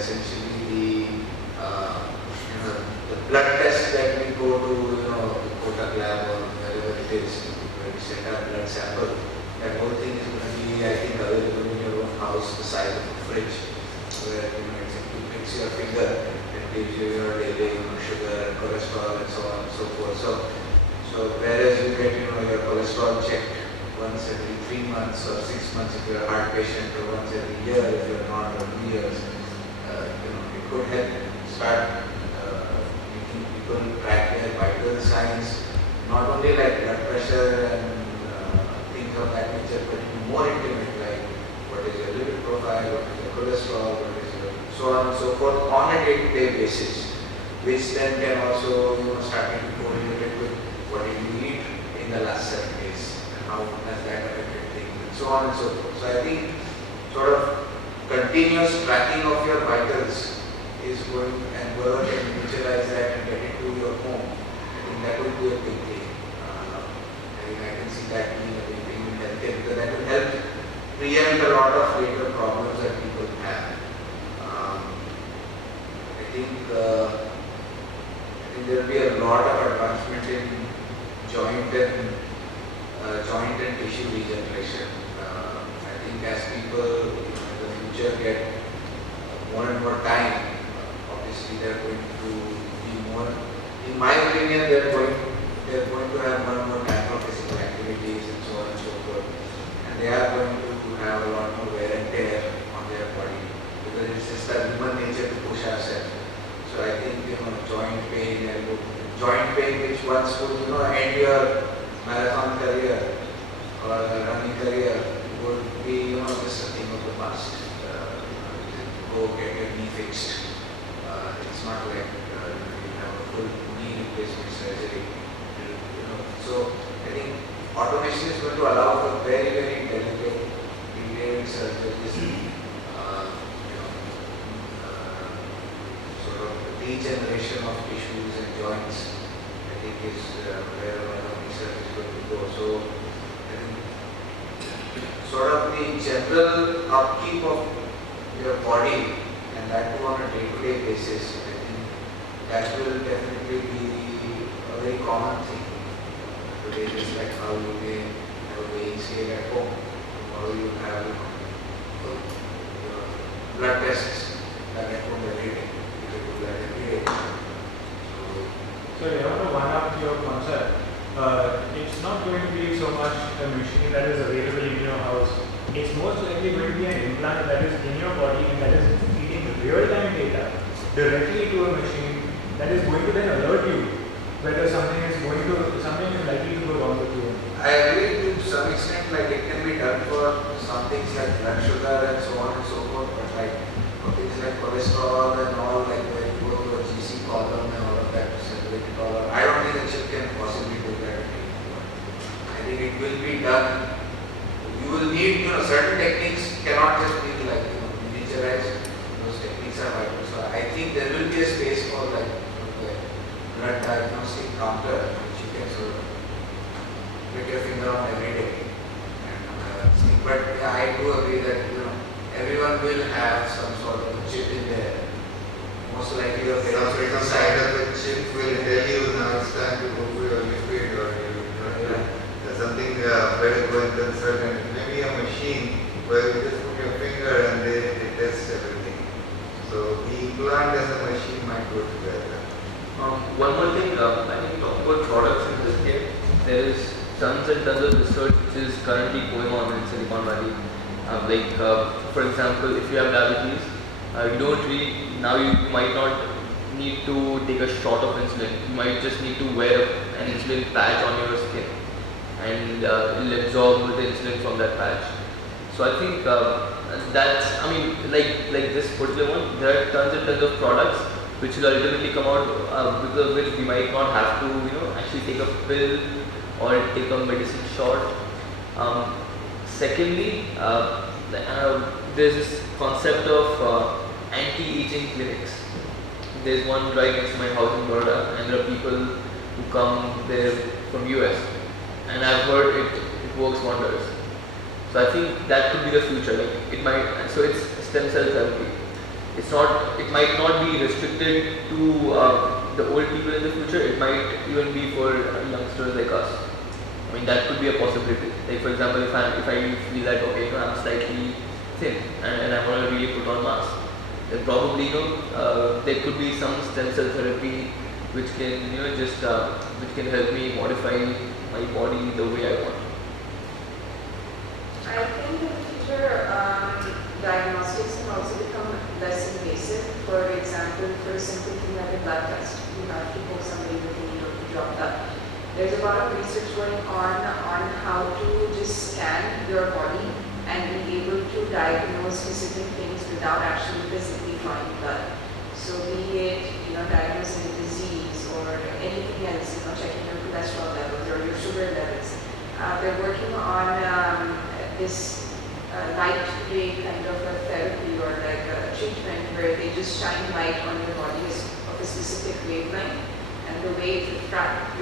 essentially the blood test that we go to, the Kotak lab or wherever it is, where we send our blood sample. That whole thing is going to be, I think, available in your own house, the size of a fridge, where it pricks your finger and gives you your daily sugar and cholesterol and so on and so forth. So whereas you get your cholesterol checked once every 3 months or 6 months if you're a heart patient, or once every year if you're not, or 2 years, it could help start making people track their vital signs, not only like blood pressure and things of that nature, but more intimate, like what is your lipid profile, what is your cholesterol, what is your so on and so forth on a day-to-day basis, which then can also start getting correlated with what did you eat in the last 7 days and how has that affected things and so on and so forth. So I think sort of continuous tracking of your vitals is going, and whoever can visualize that and get it to your home, I think that would be a big thing. I can see that being a big thing in healthcare, because that will help preempt a lot of later problems that people have. I think there will be a lot of advancement in joint and tissue regeneration. I think as people in the future get more and more time, obviously they're going to be more, in my opinion, they're going to have more and more time for physical activities and so on and so forth. And they are going to have a lot more wear and tear on their body, because it's just a human nature to push ourselves. So I think joint pain, which once would end your marathon career or running career, would be just a thing of the past. Go get your knee fixed. It's not like you have a full knee replacement surgery. So I think automation is going to allow for very, very delicate, detailed surgeries. Sort of regeneration of tissues and joints, I think, is where a lot of research is going to go. So I think sort of the general upkeep of your body, and that too on a day-to-day basis, I think that will definitely be a very common thing. Today, just like how you may have a weighing scale at home, tomorrow you have your blood tests done at home every day. So one up your concept, it's not going to be so much a machine that is available in your house. It's most likely going to be an implant that is in your body and that is feeding real-time data directly to a machine that is going to then alert you whether something is likely to go wrong with you. I agree to some extent, like it can be done for some things like blood sugar and so on and so forth, but like for things like cholesterol and all, like where you go to a GC column and all of that, separated column, I don't think a chip can possibly do that. I think it will be done. You will need, certain techniques cannot just be like, miniaturized. Those techniques are vital. So I think there will be a space for like the blood diagnostic counter, which you can sort of put your finger on every day. And, but yeah, I do agree that everyone will have some sort of chip in there. Most likely your parents side of the chip will tell you now it's time to go for your lipid or there's something better go and consult, and maybe a machine where you just put your finger and they test everything. So the implant as a machine might go together. One more thing, I think talking about products in healthcare, there is tons and tons of research which is currently going on in Silicon Valley. For example, if you have diabetes, you might not need to take a shot of insulin. You might just need to wear an insulin patch on your skin, and it'll absorb the insulin from that patch. So I think like this particular one, there are tons and tons of products which will ultimately come out because of which we might not have to actually take a pill or take a medicine shot. Secondly, there's this concept of anti-aging clinics. There's one right next to my house in Florida, and there are people who come there from US, and I've heard it works wonders. So I think that could be the future. So it's stem cell therapy. it's not. It might not be restricted to the old people in the future. It might even be for youngsters like us. I mean, that could be a possibility. Like for example, if I feel that okay, I'm slightly thin and I want to really put on mass, then probably there could be some stem cell therapy which can just which can help me modify my body the way I want. I think in the future, diagnostics can also become less invasive. For example, for a simple thing like a blood test, you have to go somebody with a needle to draw blood. There's a lot of research going on how to just scan your body and be able to diagnose specific things without actually physically drawing blood. So be it, diagnosing a disease or anything else, checking your cholesterol levels or your sugar levels. They're working on this light ray kind of a therapy or like a treatment where they just shine light on your body of a specific wavelength, and the way it refracts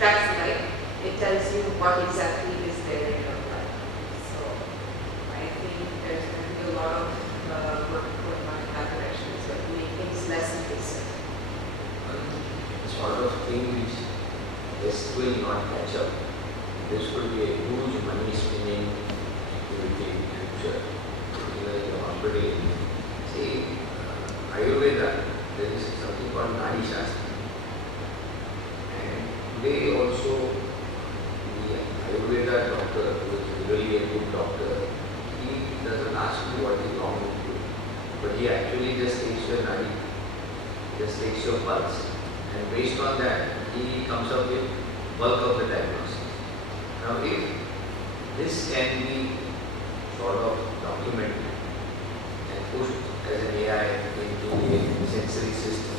light, it tells you what exactly is there in your blood. So I think there's going to be a lot of work going on in that direction, so to make things less invasive. Sort of thing which this will not catch up. This could be a huge money spinning activity in the future, particularly in the hospital. See, Ayurveda, there is something called Nadi Shastra. And today also, the Ayurveda doctor, who is really a good doctor, he doesn't ask you what is wrong with you, but he actually just takes your Nadi, just takes your pulse. And based on that, he comes up with bulk of the diagnosis. Now, if this can be sort of documented and pushed as an AI into the sensory system,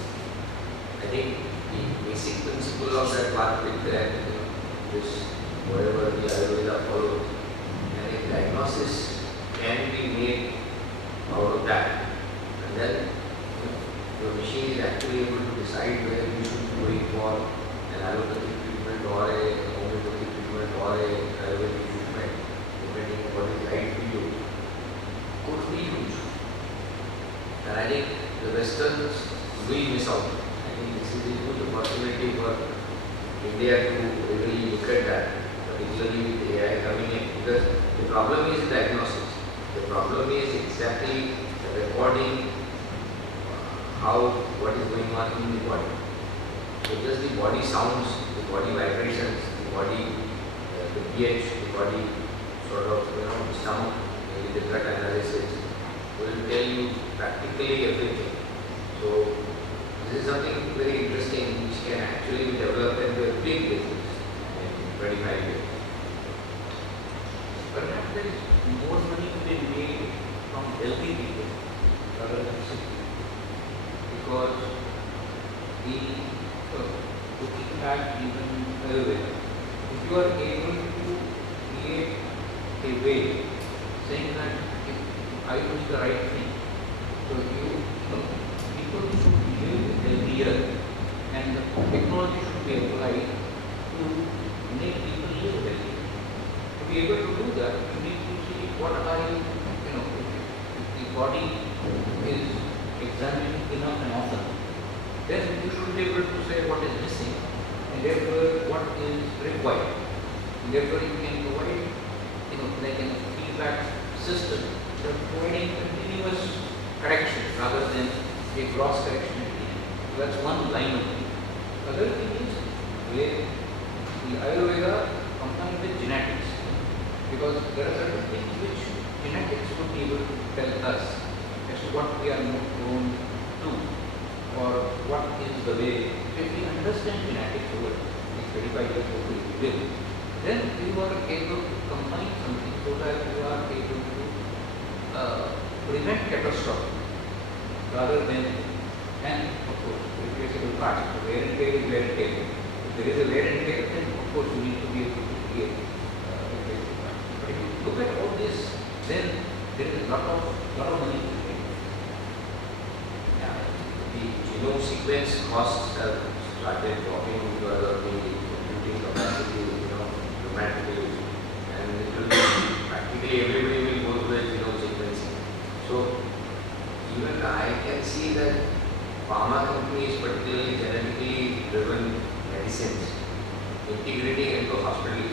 I think the basic principle of that part with that, this whatever the Ayurveda follows, and if diagnosis can be made out of that, and then your machine is actually able to decide whether you should be going for an allopathic treatment or a homeopathic treatment or a Ayurvedic treatment, depending on what is right for you, could be huge. And I think the Westerns will miss out. I think this is a huge opportunity for India to really look at that, particularly with AI coming in. Because the problem is diagnosis. The problem is exactly the recording what is going on in the body. So just the body sounds, the body vibrations, the body, the pH, the body sort of, stomach, maybe the gut analysis will tell you practically everything. So this is something very interesting which can actually be developed into a big business in 25 years. Perhaps there is more money to be made from healthy people rather than sick people. Because looking at even Ayurveda, if you are able to create a way saying that if I do the right thing, so people should live healthier and the technology should be applied to make people live healthier. To be able to do that, you need to see what are if the body is examined enough and often, then you should be able to say what is missing and therefore what is required. And therefore you can provide, like a feedback system, you're providing continuous correction rather than a gross correction at the end. So that's one line of thing. Other thing is where the Ayurveda combined with genetics, because there are certain things which genetics would be able to tell us as to what we are more prone to or what is the way. If we understand genetics over these 35 years old we live, then we are able to combine something so that we are able to prevent catastrophe rather than, and of course, irreplaceable parts. So wear and tear is wear and tear. If there is a wear and tear, then of course you need to be able to create replaceable parts. But if you look at all this, then there is a lot of money to make. Yeah. The genome sequence costs have started dropping because of the computing capacity, dramatically, and it will be practically everybody will go through the genome sequencing. So that pharma companies, particularly genetically driven medicines, integrating into hospitals,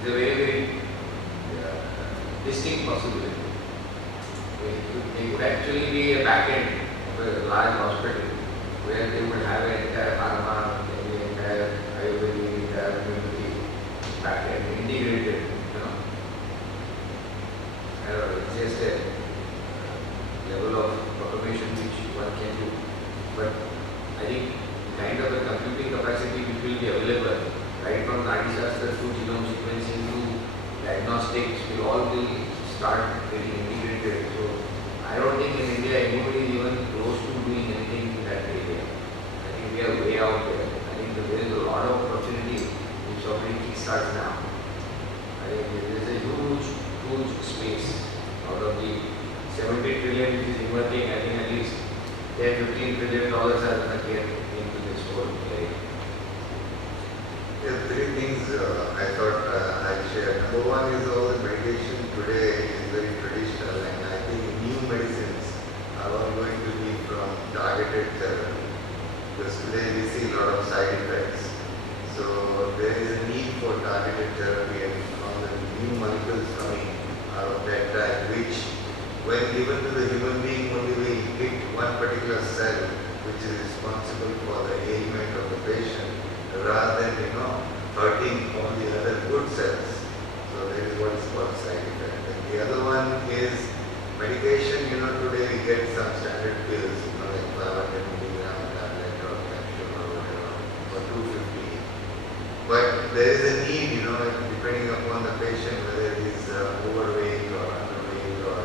is a very, very distinct possibility. It could actually be a back end of a large hospital where they would have an entire pharma, maybe entire Ayurvedic, entire homeopathy back end integrated, I don't know, it's just a level of automation which one can do. But I think the kind of a computing capacity which will be available, right from Nadi Shastra to genome sequencing to diagnostics, will all will start getting integrated. So I don't think in India anybody is even close to doing anything in that area. I think we are way out there. I think that there is a lot of opportunity which already kickstarts now. I think there is a huge, huge space out of the 70 trillion which is emerging. I think at least 10-15 trillion dollars are going to get into this whole area. There are three things I thought I'd share. Number one is all the medication today is very traditional, and I think new medicines are all going to be from targeted therapy. Because today we see a lot of side effects. So there is a need for targeted therapy, and all the new molecules coming out of that type, which when given to the human being only will hit one particular cell which is responsible for the ailment of the patient, rather than hurting all the other good cells. So that is what is called side effect. And the other one is medication. Today we get some standard pills, like 500 milligram tablet or capsule or whatever, or 250. But there is a need, depending upon the patient, whether it is overweight or underweight or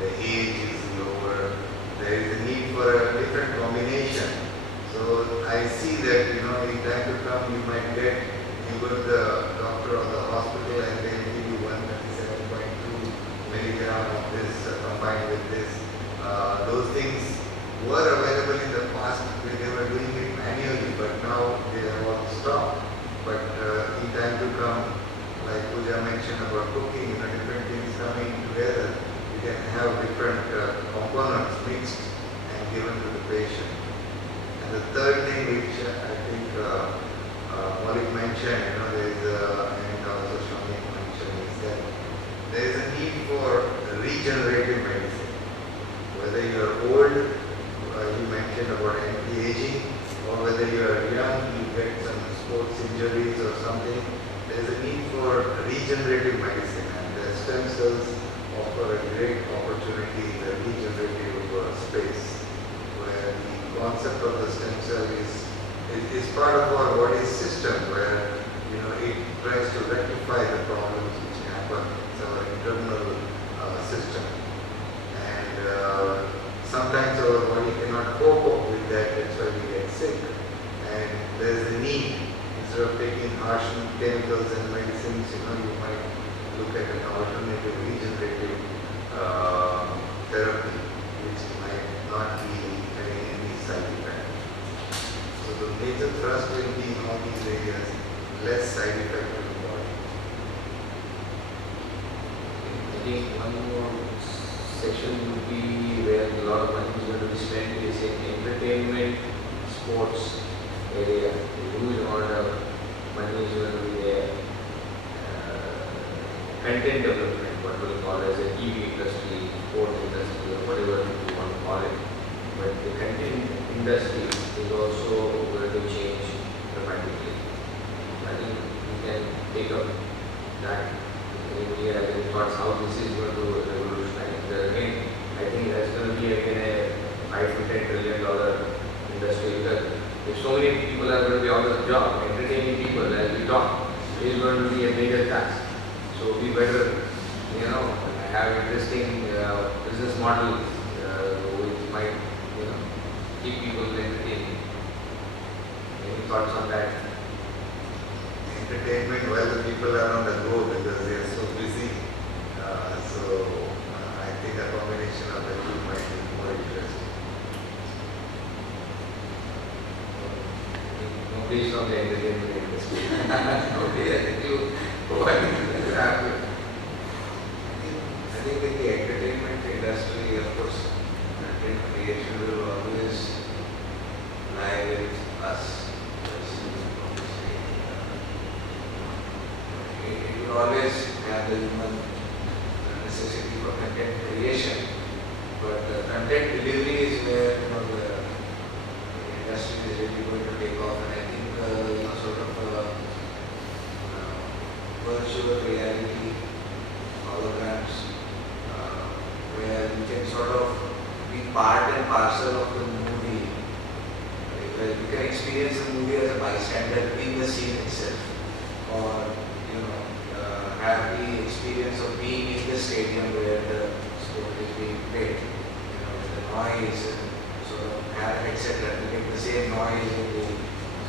the age is lower, there is a need for a different combination. So I see that, in time to come, you might get, you go to the doctor or the hospital and they will give you 137.2 milligram of this combined with this. Those things were available in the past when they were doing it manually, but now they have all stopped. But in time to come, like Pooja mentioned about cooking, different things coming together, you can have different components mixed and given to the patient. And the third thing which I think Maulik mentioned, there is and also Shami mentioned, is that there is a need for regenerative medicine. Whether you are old, you mentioned about anti-aging, or whether you are young, you get some sports injuries or something, there is a need for regenerative medicine, and the stem cells offer a great opportunity in the regenerative space, where the concept of the stem cell is part of our body system, where it tries to rectify the problems which happen. It's our internal system, and sometimes our body cannot cope up with that. That's why we get sick, and there is a need. Instead of taking harsh chemicals and medicines, you might look at an alternative regenerative therapy, which might not be having any side effect. So the major thrust will be in all these areas, less side effect to the body. I think one more section would be where a lot of money is going to be spent is in entertainment, sports area. A huge amount of money is going to be there. Content development, what we'll call as a TV industry, sport industry, or whatever you want to call it. But the content industry is also going to change dramatically. I think we can take up that area and thoughts how this is going to revolutionize. Again, I think that's going to be again a $5 to $10 trillion industry, because if so many people are going to be out of the job, entertaining people as we talk is going to be a major task. So we better, have interesting business models which might, keep people entertained. Any thoughts on that? Entertainment while the people are on the go because they are so busy. I think a combination of the two might be more interesting. Nobody's from the entertainment industry. Nobody, I think you provide I think in the entertainment industry, of course, always have the human necessity for content creation, but content delivery is where the industry is really going to take off, and I think sort of virtual reality holograms, where you can sort of be part and parcel of the movie, where you can experience the movie as a bystander in the scene itself, or have the experience of being in the stadium where the sport is being played, with the noise and sort of have headset replicate the same noise and the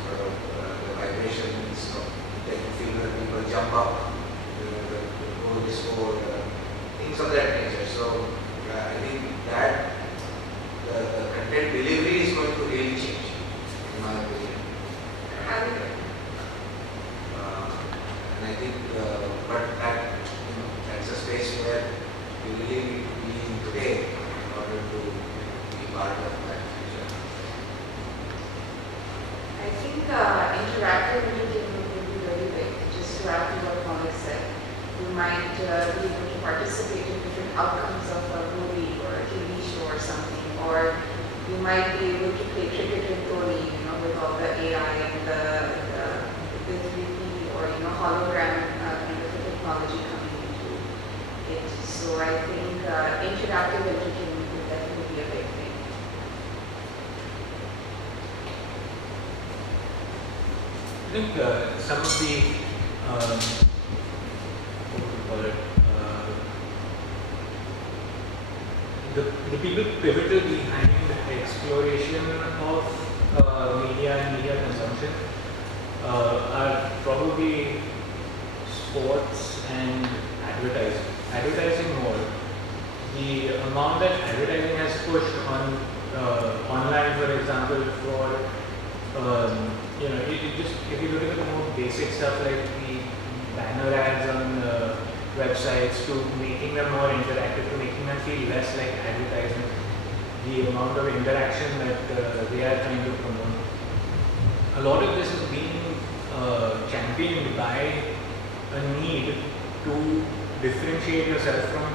sort of the vibrations of that you feel when people jump up, the goal is scored, things of that nature. So I think that the content delivery is going to really change, in my opinion. And I think, but that's a space where you really need to be in today in order to be part of that future. I think interactive entertainment will be very big. Just to add to what Malik said, you might be able to participate in different outcomes of a movie or a TV show or something, or you might be able to play cricket with Tony, with all the AI and the 3D or hologram kind of technology coming into it. So I think interactive entertainment will definitely be a big thing. I think some of the what do you call it? The people pivotal behind the exploration of media and media consumption are probably sports and advertising. Advertising more. The amount that advertising has pushed on online, for example, for if you look at the more basic stuff like the banner ads on websites, to making them more interactive, to making them feel less like advertisement, the amount of interaction that they are trying to promote. A lot of this is being championed by a need to differentiate yourself from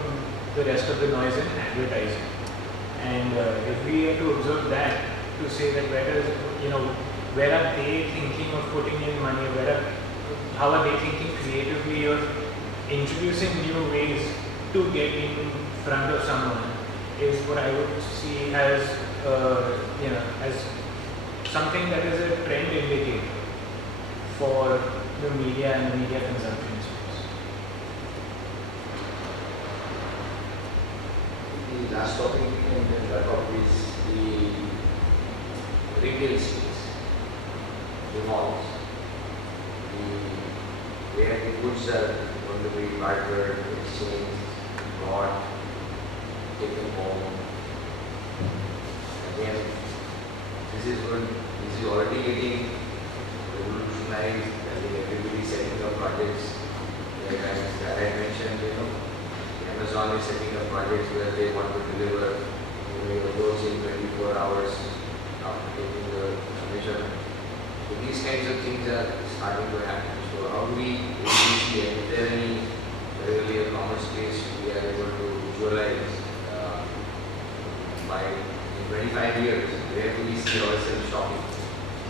the rest of the noise in advertising. And if we had to observe that, to say that where are they thinking of putting in money, how are they thinking creatively of introducing new ways to get in front of someone, is what I would see as as something that is a trend indicator for the media and the media consumption space. The last topic we can wrap up is the retail space, the malls, where the goods are going to be bartered, exchanged, bought, taken home. Again, this is already getting revolutionized. I think everybody is setting up projects. Like I mentioned, Amazon is setting up projects where they want to deliver your goods in 24 hours after taking the measurement. So these kinds of things are starting to happen. So how do we see it? Is there any really a common space we are able to visualize by in 25 years? Where do we see ourselves shopping?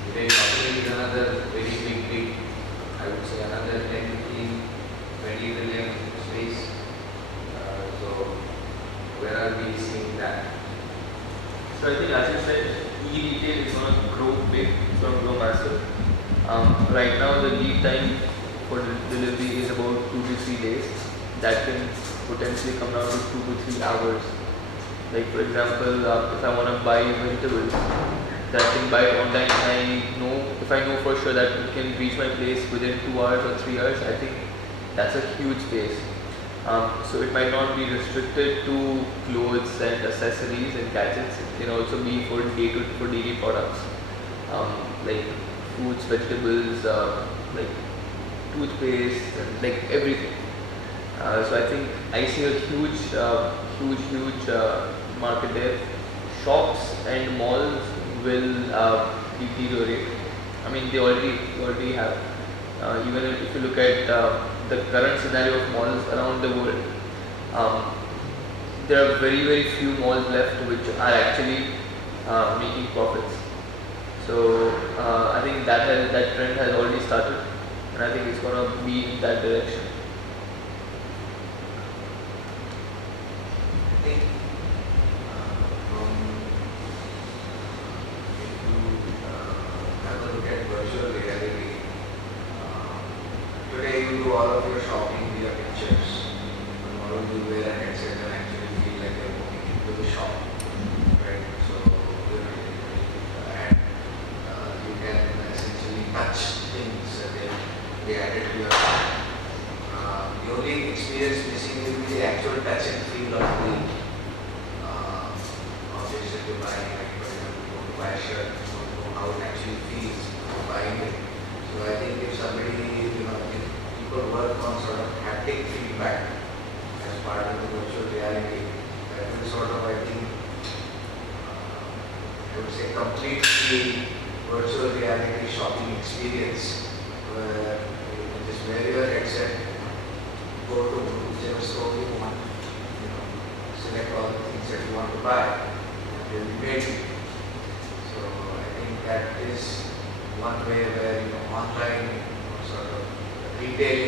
Today shopping is another very big, I would say another 10, 15, 20 billion space. So where are we seeing that? So I think, as you said, e-retail is going to grow big, it's going to grow massive. Right now the lead time for delivery is about 2 to 3 days. That can potentially come down to 2 to 3 hours. Like for example, if I want to buy vegetables, that I can buy it online, if I know for sure that it can reach my place within 2 hours or 3 hours, I think that's a huge space. So it might not be restricted to clothes and accessories and gadgets. It can also be for daily products, like fruits, vegetables, like toothpaste, and like everything. So I think I see a huge market there. Shops and malls will deteriorate. I mean, they already have. Even if you look at the current scenario of malls around the world, there are very few malls left which are actually making profits. So I think that trend has already started, and I think it's going to be in that direction. I think from if you have a look at virtual reality, today you do all of your shopping via pictures. Tomorrow you wear a headset and actually feel like you're walking into the shop, right? So and you can essentially touch things that they added to your shop. The only experience missing will be the actual touch and feel of the objects that you're buying. Like for example, you want to buy a shirt, you want to know how it actually feels before buying it. So I think if somebody, if people work on sort of haptic feedback as part of the virtual reality, that will sort of, I think, I would say complete the virtual reality shopping experience, where you can just wear your headset, go to whichever store you want, select all the things that you want to buy, and they'll be made. So I think that is one way where online sort of retail